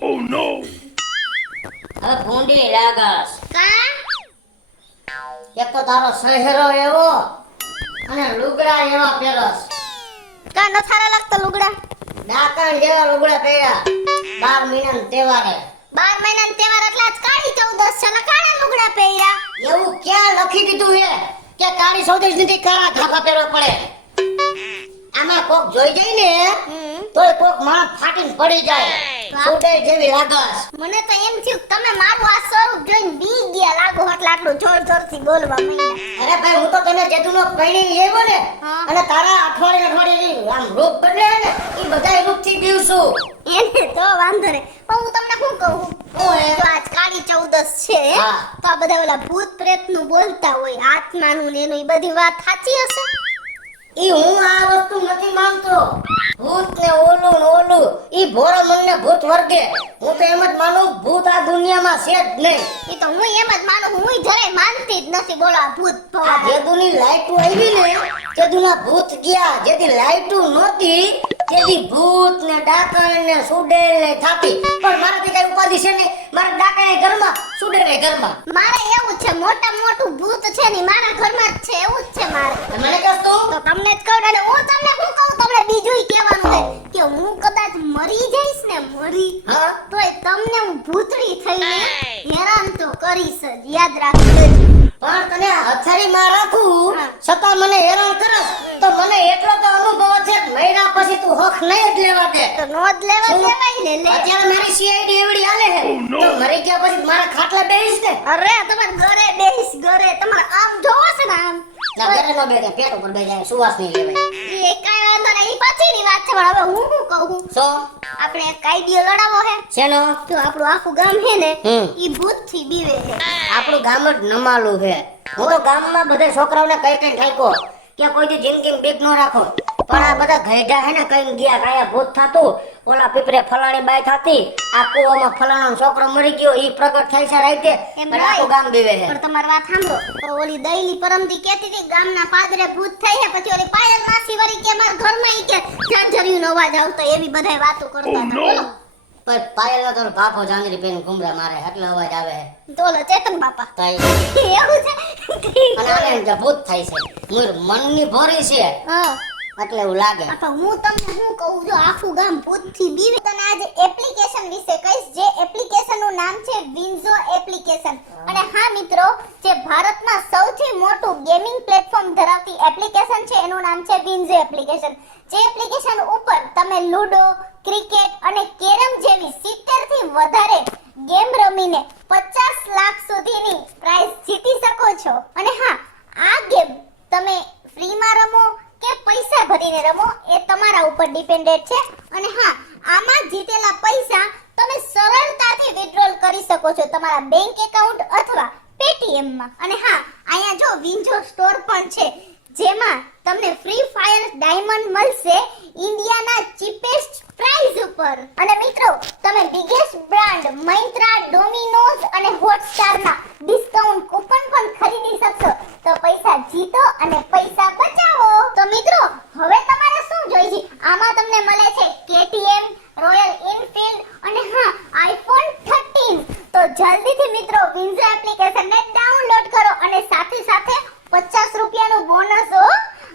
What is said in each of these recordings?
Oh no. હવે ભૂંડી લાગસ કા એક તો તારો સહેરો એવો અને લુગડા એવા પહેરસ કા ન થારા લાગતા લુગડા ડાકણ જેવા લુગડા પહેર્યા 12 મહિનાનો તહેવારે 12 મહિનાનો તહેવાર એટલે આજ કાળી ચૌદસ છે ને કાળા લુગડા પહેર્યા એવું ક્યાં લખી દીધું છે કે કાળી સૌદેશ નથી કાળા ધાબા પહેરવા પડે આમાં કોક જોઈ જાય ને તોય કોક માણસ ફાટીને પડી જાય સુડે જેવી લાગસ મને તો એમ થયું કે તમે મારું આ સ્વરૂપ જોઈને બી ગયા લાગો એટલે આટલું જોર જોરથી બોલવા માંડ્યા અરે ભાઈ હું તો તને જેતુનો પૈણી લેવો ને હા. અને તારા અઠવાડિયે આમ રૂપ બદલે ને એ બધા રૂપથી બીવશું એને તો વાંધો નહીં પણ હું તમને શું કહું હું એ તો આજ કાળી ચૌદસ છે હા. તો આ બધા ઓલા ભૂત પ્રેતનું બોલતા હોય આત્માનું ને એનું એ બધી વાત સાચી હશે ઈ હું આ વસ્તુ નથી માનતો ભૂત ને ઓલું ઈ ભોળા મનને ભૂત વર્ગે હું તો એમ જ માનું ભૂત આ દુનિયામાં છે જ નહીં એ તો હું એમ જ માનું હું જરાય માનતી જ નથી બોલો આ ભૂત આ ભવા જેદુની લાઈટો આવી ને જેદુના ભૂત ગયા જેદી લાઈટો નહોતી તેદી ભૂત ને ડાકણ ને સુડેલ ને થાપી પણ મારાથી કઈ ઉપાધિ છે ને મારા ડાકણે ઘરમાં સુડેલે ઘરમાં મારે એવું છે મોટા મોટું ભૂત છે ને મારા ઘરમાં જ છે એવું જ છે મારે તો મને કહો તું તો તમને જ કહું અને હું તમને શું કહું તમને બીજું કહેવાનું છે કે હું કદાચ મરી જઈશ ને મરી હા તોય તમને હું ભૂતડી થઈને હેરાન તો કરીશ જ યાદ રાખજો પણ તને હથારી માં રાખું હા. છતાં મને હેરાન કરસ તો મને એટલો તો અનુભવ છે કે મહિના પછી તું હક નહીં જ લેવા દે તો નોંધ લેવા શું? દેવાય ને લે અત્યારે મારી સીઆઈડી એવડી હાલે છે તો મરી ગયા પછી મારા ખાટલા બેહીશ ને અરે તમારે ઘરે બેસ ઘરે તમારે આમ જોવો છે ને આમ ના ઘરે નો બેસે પેટ ઉપર બેસી જાય સુવાસ નહીં લેવાય એ કાઈ વાંધો નહીં ઈ પછીની વાત છે પણ હવે હું શું કહું સો આપણે એક કાયદો લડાવો હે શેનો તો આપણું આખું ગામ હે ને હમ. ઈ ભૂત થી બીવે છે આપણું ગામ જ નમાલું છે હું તો ગામમાં બધા છોકરાઓને કઈ કઈ ઠાકો કે કોઈથી જિંદગીમાં બીક ન રાખો પણ આ બધા ઘેડા હે ને કઈ ગયા કાયા ભૂત થાતું ઓલા પીપરે ફલાણી બાઈ થાતી આ કૂવામાં ફલાણો છોકરો મરી ગયો ઈ પ્રગટ થાય છે રાઈતે એમ અને આખું ગામ બીવે છે પણ તમારી વાત સાંભળો તો ઓલી દઈલી પરમદી કહેતી હતી ગામના પાદરે ભૂત થઈ છે પછી ઓલી પાયલ માસી વળી કે મારા ઘરમાં ઈ કે ઝાંઝરિયુંનો અવાજ આવતો એવી બધાય વાતો કરતા હતા બોલો પણ પાયલનો તો બાપો જાંગરી પેન ઘુમરા મારે એટલે અવાજ આવે તો ઓલો ચેતન બાપા છે તો એવું છે અને આને જે ભૂત થાય છે મુર મનની ભરી છે હા એટલે એવું લાગે પણ હું તમને શું કહું જો આખું ગામ ભૂતથી બીવે તને આજે એપ્લિકેશન વિશે કહીશ જે એપ્લિકેશનનું નામ છે વિન્ઝો એપ્લિકેશન અને હા મિત્રો જે ભારતમાં સૌથી મોટું ગેમિંગ પ્લેટફોર્મ ધરાવતી એપ્લિકેશન છે એનું નામ છે વિન્ઝો એપ્લિકેશન જે એપ્લિકેશન ઉપર તમે લૂડો ક્રિકેટ અને કેરમ જેવી 70 થી વધારે ગેમ રમીને 50 લાખ સુધીની પ્રાઇઝ જીતી શકો છો અને હા આ ગેમ તમે ફ્રીમાં રમો કે પૈસા ભરીને રમો એ તમારા ઉપર ડિપેન્ડેન્ટ છે અને હા આમાં જીતેલા પૈસા તમે સરળતાથી વિથડ્રોલ કરી શકો છો તમારા બેંક એકાઉન્ટ અથવા પેટીએમ માં અને હા અહીંયા જો વિન્ઝો સ્ટોર પણ છે જેમાં તમને ફ્રી ફાયર ડાયમંડ મળશે ઇન્ડિયાના ચીપેસ્ટ પ્રાઇસ ઉપર અને મિત્રો તમે બિગેસ્ટ બ્રાન્ડ મૈત્રા ડોમિનોઝ અને હોટસ્ટારના ડિસ્કાઉન્ટ કૂપન પણ ખરીદી શકશો તો પૈસા જીતો અને પૈસા બચાવો તો મિત્રો હવે તમારે શું જોઈએ છે આમાં તમને મળે છે કેટીએમ રોયલ એનફિલ્ડ અને હા આઈફોન 13 તો જલ્દીથી મિત્રો વિન્ઝો એપ્લિકેશનને ડાઉનલોડ કરો અને સાથે સાથે 50 રૂપિયાનું બોનસ હો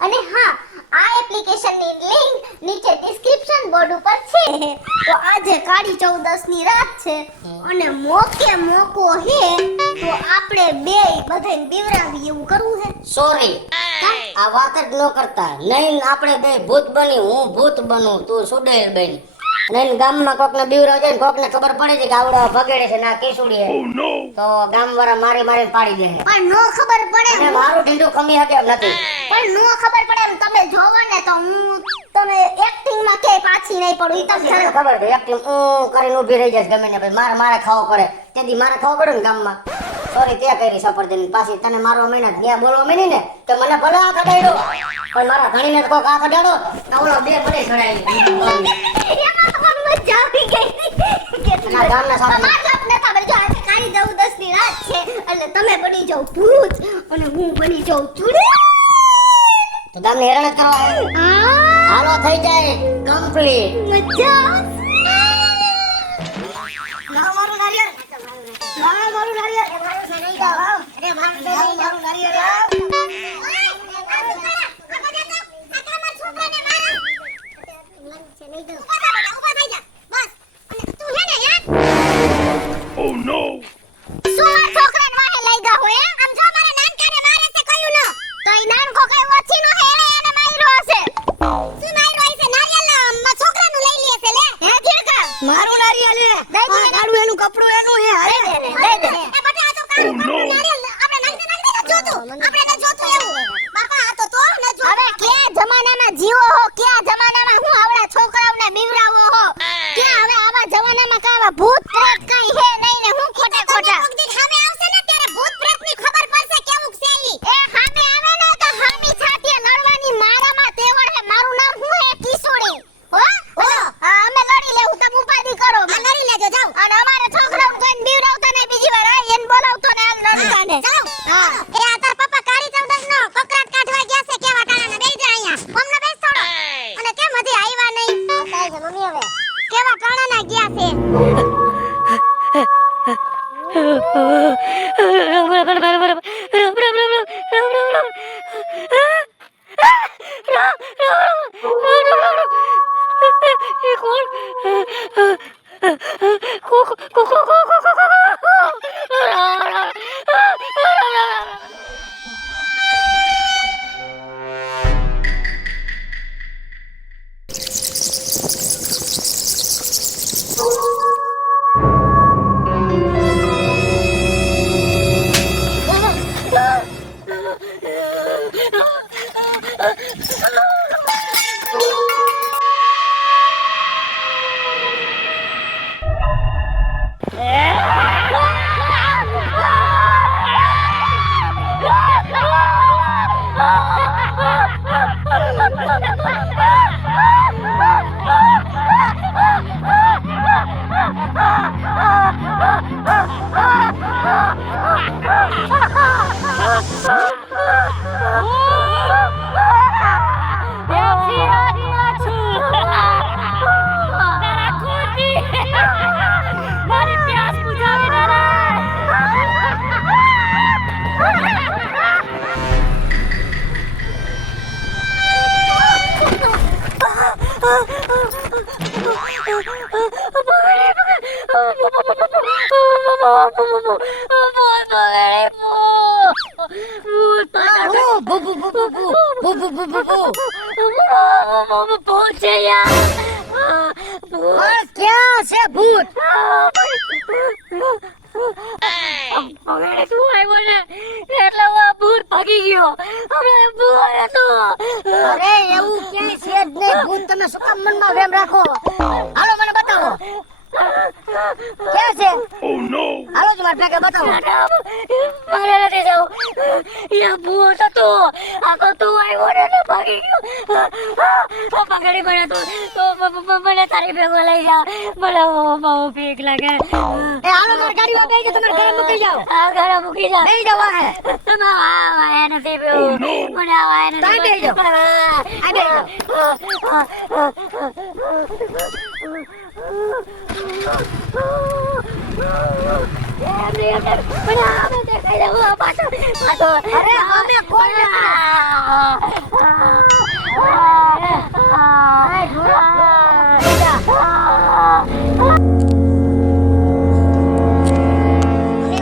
અને હા આ એપ્લિકેશનની લિંક નીચે ડિસ્ક્રિપ્શન બોર્ડ ઉપર છે તો આજે કાળી ચૌદસની રાત છે અને મોકે મોકો હે તો આપણે બે બધાને બીવરાવી એવું કરવું છે સોરી આ વાત જ ન કરતા નહીં આપણે બે ભૂત બની હું ભૂત બનું તું સુડેલ બની નહીં ગામમાં કોકને બીવરાવ જાય ને કોકને ખબર પડે છે કે આવડો ભગેડે છે ના કેસુડી છે તો ગામવાળા મારી મારીને પાડી દે પણ નો ખબર પડે અને મારું ઢીંડું કમી હકે એમ નથી પણ નો ખબર પડે એમ તમે જોવો ને તો હું તમે એક્ટિંગ માં કે પાછી નહીં પડું ઈ તમને મને ખબર છે એક ટીમ કરીને ઊભી રહી જશે ગમે ને પછી મારે ખાવો પડે તેથી મારે ખાવો પડે ને ગામમાં સોરી તે કરી સફરજન પાછી તને મારવા મહિના ત્યાં બોલવા મહિની ને તો મને ભલે આ કડાડ્યો પણ મારા ધણીને તો કોક આ કડાડો તો ઓલો બે ભલે ચડાવી એમાં તો મને મજા આવી ગઈ ના ગામના સામે તમારે આપને ખબર જો આજે કાળી ચૌદસની રાત છે એટલે તમે બની જાવ ભૂત અને હું બની જાવ ચૂડેલ તો ગામને હેરાન જ કરવા આવ્યો આ હાલો થઈ જાય કમ્પ્લીટ. મજા લાવ મારું નારિયેળ. લાવ મારું નારિયેળ. એ મારું છે નહીં લાવ. અરે મારું છે નહીં મારું નારિયેળ લાવ. Oh no! મારું નારિયેળ લે. આ ગાડું એનું કપડું એનું હે. હાલે. Oh no! જીવો હો ક્યાં જમાનામાં હું આવડા છોકરાઓને બીવરાવો હો ક્યાં હવે આવા જમાનામાં કાવા ભૂત પ્રેત કઈ હે નહીં ને હું ખોટા ખોટા સામે આવશે ને ત્યારે ભૂત પ્રેતની ખબર પડશે કેવું છે ઈ એ સામે આવે ને તો હામી છાતીએ લડવાની મારામાં તેવડ હે મારું નામ હું હે કિશોરી હો હા અમે લડી લેવું તમે ઉપાધી કરો લડી લેજો જાવ અને અમારે છોકરાઓને કોઈને બીવરાવતા ને બીજી વાર આ એને બોલાવતો ને આ લડતા ને જાવ હા એ આ તાર પપ્પા કાળી ચૌદસ નો કકરાટ કાઢવા ગયા છે કેવા ટાણાને બેહી જા અહીંયા અમને બેસ થોડો અને કેમ હજી આવ્યા નહીં કાઈ છે મમ્મી હવે કેવા ટાણાના ગયા છે ક્યાં છે ભૂત? અરે એવું ક્યાંય છે જ નહીં. ભૂત તમે શું કામ મનમાં વેમ રાખો? હાલો મને બતાવો ક્યાં છે? Oh no! હાલો જ મારા ભેગા બતાવો. મારે નથી જવું. યા ભૂત હતો. આ તો તું આવ્યો ને એટલે ભાગી ગયો. પકડી મને મને તારી ભેગો લઈ જા. મને બહુ બીક લાગે. એ હાલો મારી ગાડીમાં બેસી તમારે ઘરે મૂકી જાઓ. આ ઘરે મૂકી જા. બેસી જાઓ હે. આવા નથી પીવું. મને આવા નથી. તાઈ બેસી જાઓ. આ બેસી જાઓ. અરે અમે કોઈ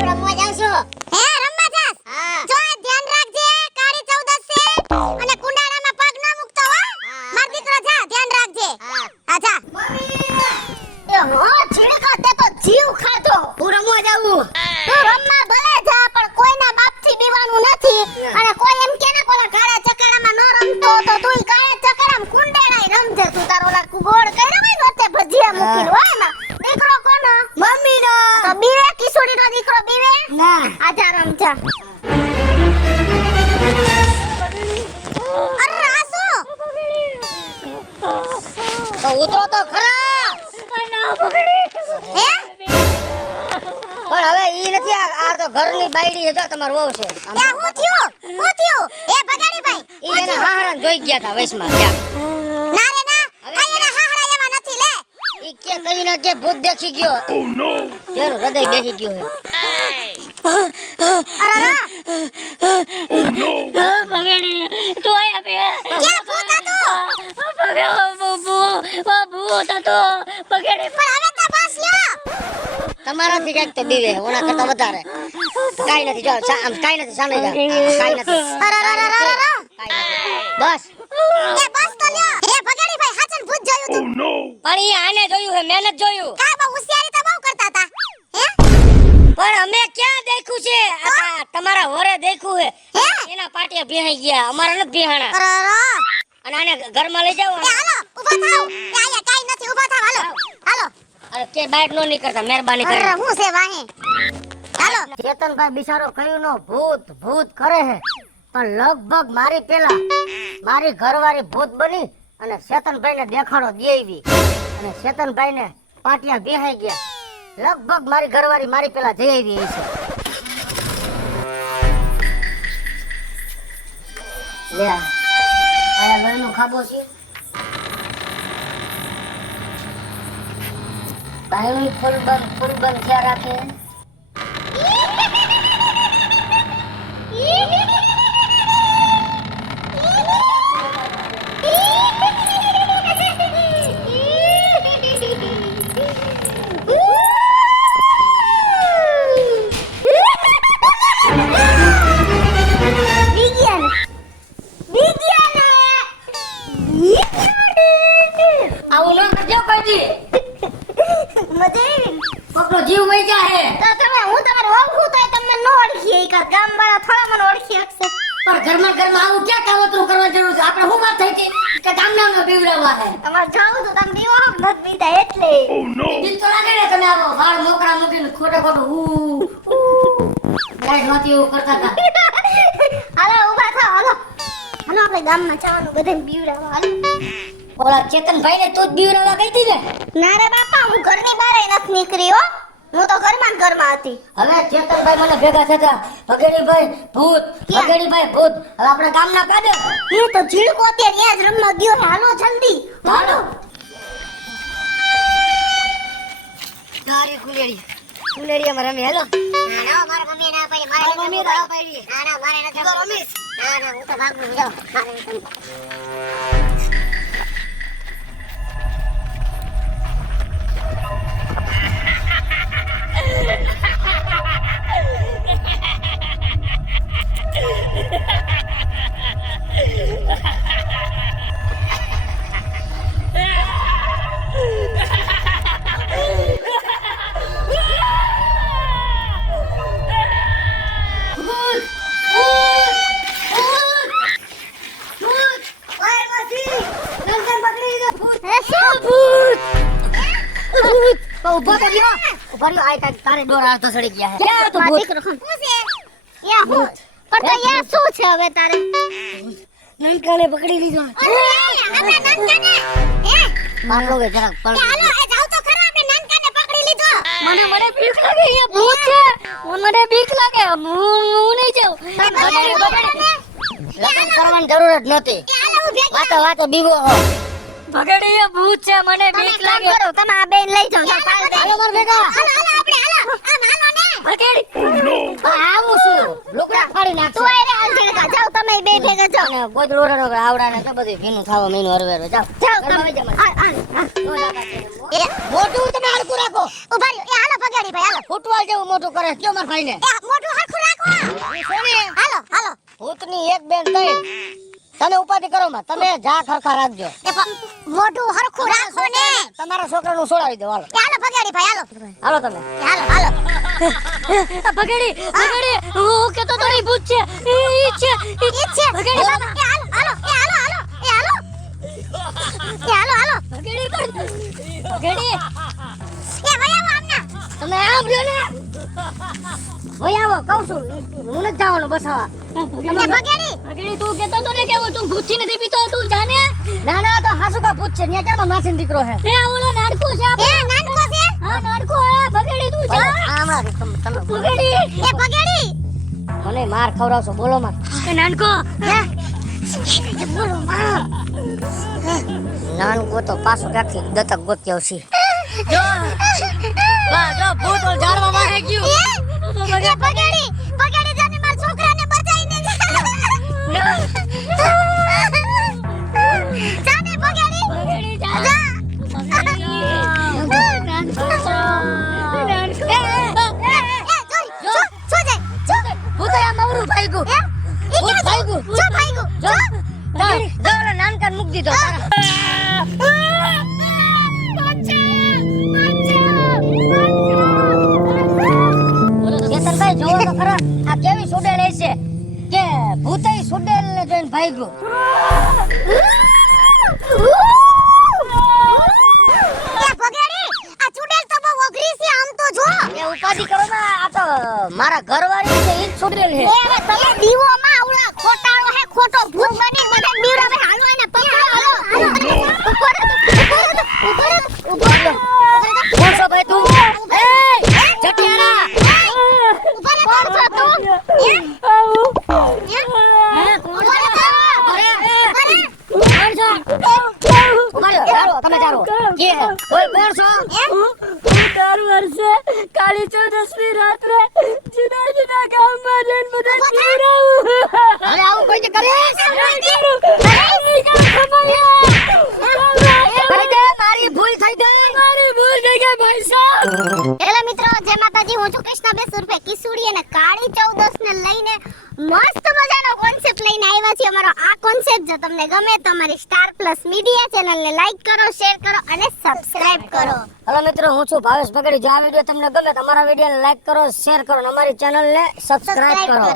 રમવા જાવ છો હે રમવા જાસ જો આ ધ્યાન રાખજે કાળી ચૌદસ છે અને કુંડાળામાં પગ ન મૂકતો હો માર દીકરો જા ધ્યાન રાખજે આ જા એ હો છીડકા તે તો જીવ ખાતો હું રમવા જાવું. તું રમવા ભલે જા પણ કોઈના બાપથી બીવાનું નથી અને કોઈ એમ કે ને કોલા કાળા ચકડામાં ન રમતો તો તુંય કાળા ચકડામાં કુંડાળાય રમજે તું તારો લા ગોળ કર્યો હોય ને તે ભજીયા મૂકીને હોય એમાં દીકરો કોનો મમ્મી નો. તો બીવે કિશોરીનો દીકરો બીવે ના આજા રમજા અરે આસુ તો ઉતરો તો ખરા. હે પણ હવે ઈ નથી. આ તો ઘરની બાયડી છે. તમાર વહુ છે. એ હું થયું એ ભગાડી ભાઈ ઈ એના હાહરાને જોઈ ગયા હતા વૈશમાં. ના ઈ કે કઈ ના કે ભૂત દેખી ગયો. Oh no! તેનું હૃદય બેસી ગયું છે. Oh no! પગડી તું આયા બે ભૂત હતો પગડી પણ હવે તો બસ લ્યો. તમારાથી કઈક તો બીવે ઓના કરતા વધારે. કાઈ નથી જાઓ આમ કાઈ નથી સામે જાઓ. કાઈ નથી. બસ એ બસ તો લ્યો. એ ભગાડી ભાઈ હાચન ભૂત જોયું Oh તું. no! પણ ઈ આને જોયું છે મેં નથી જોયું. કા બહુ હોશિયારી તો બહુ કરતા હતા. હે? પણ અમે ક્યાં દેખ્યું છે આ તમારા હોરે દેખ્યું હે? છે એના પાટિયા ભેહાઈ ગયા અમારા નથી ભેહાણા અને આને ઘરમાં લઈ જાવ એ હાલો ઊભા થાવ. એ આયા કાઈ નથી ઊભા થાવ હાલો. હાલો. અરે કે બાઈક નો નીકળતા મહેરબાની અરે કરી હું છે વાહે. હાલો. ચેતનભાઈ બિચારો કયું નો ભૂત ભૂત કરે છે પણ લગભગ મારી પેલા મારી ઘરવાળી ભૂત બની અને ચેતનભાઈ ને દેખાડો દેવી અને ચેતનભાઈ ને પાટિયા બેહાઈ ગયા લગભગ મારી ઘરવાળી મારી પેલા જઈ આવી છે લે આયા લોહીનું ખાબો છે બાયણું ફૂલ બંધ થયા રાખે આવું ન કરજો કોઈ કોકનો જીવ વહી જાય તો તમે હું તમારે ઓળખું તોય તમને ન ઓળખી એક ગામવાળા થોડા મને ઓળખી શકશે. પણ ઘરમાં આવું ક્યાં કાવતરું કરવા જરૂર છે આપણે શું વાત થઈ હતી કે ગામના બીવડાવવા છે તમારે જાવું તો તમે બીવો નથી બીતા એટલે. Oh no! દિલ તો લાગે ને તમે આવો વાળ મોકરા મૂકીને ખોટું કાંઈ નહોતી એવું કરતા હતા હાલો ઊભા થાવ હાલો. હાલો આપણે ગામમાં જવાનું બધાને બીવડાવવા હાલો. ઓલા ચેતનભાઈ ને તું જ બીવડાવવા ગઈ હતી ને ના રે બાપા હું ઘરની બહાર નથી નીકળી હો. હું તો ઘરમાં ને ઘરમાં હતી. હવે ચેતનભાઈ મને ભેગા થતા ભગેડીભાઈ ભૂત ક્યાં? ભગેડીભાઈ ભૂત હવે આપણે ગામના કાઢે એ તો ઝીણકો અત્યારે ત્યાં જ રમવા ગયો છે. હાલો જલ્દી હાલો તારી કુલેડીયામાં રમી હેલો ના ના મારા મમ્મી ના પાડી મારે મમ્મી ના પાડી ના ના મારે નથી રમીશ ના ના હું તો ભાગું જાઉં ઉભો કર્યો આ તારે દોરા તો સડી ગયા હે ક્યાં તું ભૂત શું છે યા હું પણ તો યા શું છે હવે તારે નનકાને પકડી લીધો આપણે નાનકાને માર લોગે જરા પણ હાલો એ જાવ તો ખરા આપણે નાનકાને પકડી લીધો. મને બીક લાગે અહીંયા ભૂત છે મને બીક લાગે હું નહીં જાઉં લગ્ન કરવાની જરૂર જ નથી હાલો હું ભેગી વાતો બીવો ભગડી એ ભૂત છે મને બીક લાગે કરો તમે આ બેન લઈ જાઓ હાલો માર ભેગા હાલો હાલો આપણે હાલો આમ હાલો ને ભગડી Oh no! આવું છું લુગડા ફાડી નાખો તું આરે હાલ જડકા જાવ તમે બે ભેગા જાઓ અને ગોદડું ઓરડો આવડા ને તો બધું ભીનું થાવા મહિનો હરવેરો જાવ જાવ તમે એ મોટું તમે હરકું રાખો ઉભા રહ્યો એ હાલો પગાડી ભાઈ હાલો ફૂટવાલ જેવું મોટું કરે કયો માર ભાઈને એ મોઢું હરખું રાખો હાલો હાલો ભૂતની એક બેન થઈ તમે ઉપાધિ કરો માં તમે જા ખરખા રાખજો એ મોઢું હરખું રાખો ને તમારા છોકરાનું છોડાવી દો હાલો એ હાલો પગાડી ભાઈ હાલો હાલો તમે એ હાલો હાલો ભગડી હું કેતો તો નહીં ભૂત છે ઈ છે ભગાડી બાબા એ હાલો હાલો એ હાલો હાલો એ હાલો એ હાલો હાલો ભગડી એ વયા આમના તમે આમ રહ્યો ને ઓય આવો કહું છું હું નથી જવાનું બસાવા એ ભગાડી ભગડી તું કેતો તો ને કે તું ભૂત થી નથી પીતો તું જાને ના ના તો હાસુ કા પૂછ છે ન્યા ક્યાં માસીન દીકરો હે એ ઓલો નાડકો છે એ નાનકો છે હા નાડકો હે ભગડી તું જા આમળા તમે ભગડી એ ભગાડી મને માર ખવડાવશો બોલો માં એ નાનકો નાનકો તો પાછો ક્યાંથી દતક ગોત્યો છે જો બા જો ભૂત ઓલ ઝાડવા વાહે ગયું એ બગાડી જાને મારા છોકરાને બચાવીને જાને બગાડી બગડી જા ભૂત આ મવરું ભાગ્યું ભૂત ભાગ્યું જો ઓલા નાનકાન મૂક દીધો કેતનભાઈ જોવો તો ખરા આ કેવી સુડેલ છે કે ભૂતે સુડેલ ને જોઈને ભાગ્યું એ ઉપાધિ કરો ના આ તો મારા ઘરવાળી છે ઈ જ સુડેલ છે ખોટો ભૂત બની બધા બીવરાવે હાલો એને પકડો હાલો ઉભો રહો કોણ છો ભાઈ તું એ જટિયારા ઉભો રહો તું તમે ચારો કે બોલ કોણ છો દર વર્ષે કાળી ચૌદસની રાત્રે જુદા જુદા ગામમાં જઈને બધા પીવડાવું. હવે આવું કોઈ જે કરે મારી ભૂલ થઈ ગઈ ભાઈ સાહેબ. હેલો મિત્રો, જય માતાજી. હું છું કૃષ્ણાબેન ઉર્ફે કિસુડી અને કાળી ચૌદસ ને લઈને મસ્ત મજાનો કોન્સેપ્ટ લઈને આવ્યા છીએ. અમારો આ કોન્સેપ્ટ જો તમને ગમે તો અમારી સ્ટાર પ્લસ મીડિયા ચેનલને લાઈક કરો, શેર કરો અને સબસ્ક્રાઇબ કરો. હેલો મિત્રો, હું છું ભાવેશ બગડી. જો આ વિડિયો તમને ગમે તો અમારા વિડિયોને લાઈક કરો, શેર કરો અને અમારી ચેનલને સબસ્ક્રાઇબ કરો.